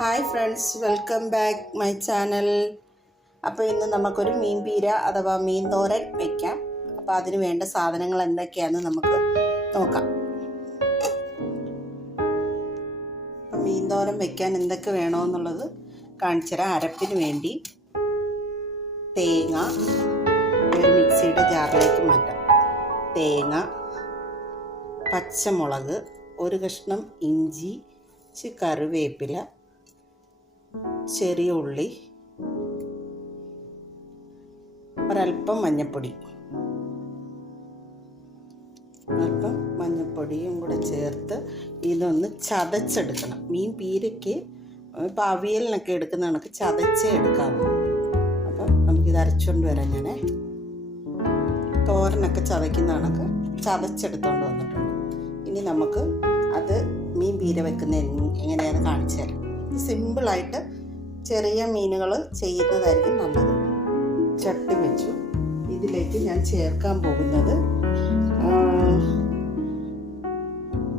Hi friends, welcome back my channel. അപ്പോൾ ഇന്ന് നമുക്കൊരു മീൻ പീര അഥവാ മീൻ തോരൻ വയ്ക്കാം. അപ്പോൾ അതിന് വേണ്ട സാധനങ്ങൾ എന്തൊക്കെയാണെന്ന് നമുക്ക് നോക്കാം. മീൻ തോരൻ വയ്ക്കാൻ എന്തൊക്കെ വേണമെന്നുള്ളത് കാണിച്ചു തരാം. അരപ്പിന് വേണ്ടി തേങ്ങ ഒരു മിക്സിയുടെ ജാറിലേക്ക് മാറ്റാം. തേങ്ങ, പച്ചമുളക്, ഒരു കഷ്ണം ഇഞ്ചി, കറിവേപ്പില, ചെറിയ ഉള്ളി, ഒരൽപ്പം മഞ്ഞൾപ്പൊടി, അല്പം മഞ്ഞൾപ്പൊടിയും കൂടെ ചേർത്ത് ഇതൊന്ന് ചതച്ചെടുക്കണം. മീൻ പീരയ്ക്ക് ഇപ്പോൾ അവിയലിനൊക്കെ എടുക്കുന്ന കണക്ക് ചതച്ചേ എടുക്കാവൂ. അപ്പം നമുക്കിത് അരച്ചുകൊണ്ട് വരാം. ഞാൻ തോരനൊക്കെ ചതയ്ക്കുന്ന കണക്ക് ചതച്ചെടുത്തുകൊണ്ട് വന്നിട്ടുണ്ട്. ഇനി നമുക്ക് അത് മീൻ പീര വെക്കുന്ന എങ്ങനെയാണെന്ന് കാണിച്ചു തരാം. സിമ്പിളായിട്ട് ചെറിയ മീനുകൾ ചെയ്യുന്നതായിരിക്കും നല്ലത്. ചട്ടി വെച്ചു. ഇതിലേക്ക് ഞാൻ ചേർക്കാൻ പോകുന്നത്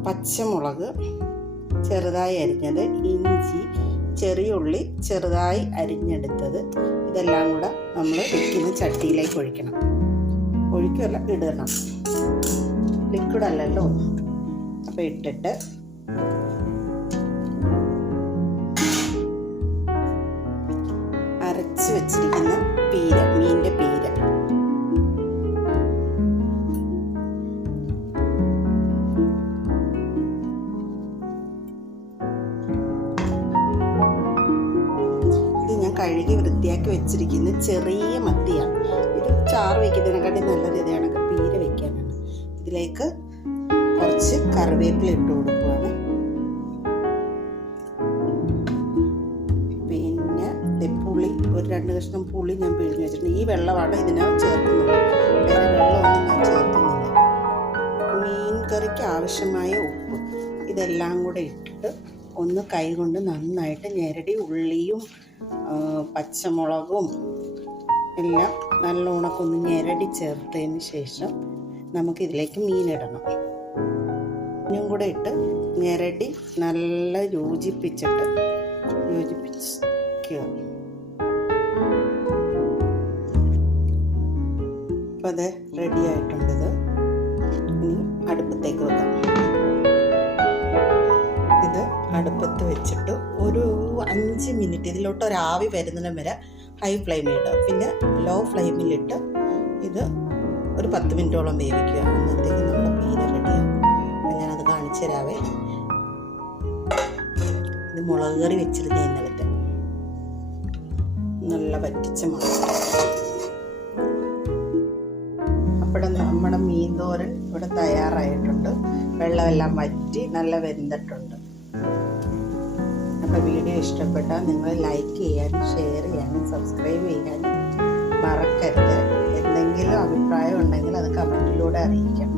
പച്ചമുളക് ചെറുതായി അരിഞ്ഞത്, ഇഞ്ചി, ചെറിയ ഉള്ളി ചെറുതായി അരിഞ്ഞെടുത്തത്, ഇതെല്ലാം കൂടെ നമ്മൾ വെക്കുന്ന ചട്ടിയിലേക്ക് ഒഴിക്കണം. ഒഴിക്കല്ല, ഇടണം. ലിക്വിഡ് അല്ലല്ലോ. അപ്പോൾ ഇട്ടിട്ട് അരച്ച് വെച്ചിരിക്കുന്ന പീര, മീനിൻ്റെ പീര ഇത് ഞാൻ കഴുകി വൃത്തിയാക്കി വെച്ചിരിക്കുന്ന ചെറിയ മത്തിയാണ്. ഇത് ചാറ് വയ്ക്കുന്നതിനെക്കാട്ടി നല്ലത് ഇത് കണക്ക് പീര വയ്ക്കാനാണ്. ഇതിലേക്ക് കുറച്ച് കറിവേപ്പില ഇട്ട് കൊടുക്കുകയാണ്. പിന്നെ പുളി, ഒരു 2 കഷ്ണം പുളി ഞാൻ പിഴിഞ്ഞ് വെച്ചിട്ടുണ്ട്. ഈ വെള്ളമാണ് ഇതിനകത്ത് ചേർക്കുന്നത്, വേറെ വെള്ളമൊന്നും ഞാൻ ചേർക്കുന്നില്ല. മീൻ കറിക്ക് ആവശ്യമായ ഉപ്പ്, ഇതെല്ലാം കൂടെ ഇട്ടിട്ട് ഒന്ന് കൈ കൊണ്ട് നന്നായിട്ട് ഞെരടി ഉള്ളിയും പച്ചമുളകും എല്ലാം നല്ലോണക്കൊന്ന് ഞെരടി ചേർത്തതിന് ശേഷം നമുക്കിതിലേക്ക് മീനിടണം. മീനും കൂടെ ഇട്ട് ഞെരടി നല്ല യോജിപ്പിക്കുക. അപ്പം അത് റെഡി ആയിട്ടുണ്ട്. ഇനി അടുപ്പത്തേക്ക് വെക്കാം. ഇത് അടുപ്പത്ത് വെച്ചിട്ട് ഒരു 5 മിനിറ്റ് ഇതിലോട്ട് ഒരാവി വരുന്നതിന് വരെ ഹൈ ഫ്ലെയിമിൽ ഇടുക. പിന്നെ ലോ ഫ്ലെയിമിലിട്ട് ഇത് ഒരു 10 മിനിറ്റോളം വേവിക്കുക. അന്നത്തേക്ക് നമ്മുടെ പീര റെഡിയാകും. അപ്പം ഞാനത് കാണിച്ചു തരാവേ. ഇത് മുളക് കറി വെച്ചിരുന്ന ഇന്നലത്തെ നല്ല വറ്റിച്ച മുളക്. അപ്പോൾ നമ്മുടെ മീൻ തോരൻ ഇവിടെ തയ്യാറായിട്ടുണ്ട്. വെള്ളമെല്ലാം വറ്റി നല്ല വെന്തിട്ടുണ്ട്. അപ്പോൾ വീഡിയോ ഇഷ്ടപ്പെട്ടാൽ നിങ്ങൾ ലൈക്ക് ചെയ്യാനും ഷെയർ ചെയ്യാനും സബ്സ്ക്രൈബ് ചെയ്യാനും മറക്കരുത്. എന്തെങ്കിലും അഭിപ്രായം ഉണ്ടെങ്കിൽ അത് കമൻറ്റിലൂടെ അറിയിക്കണം.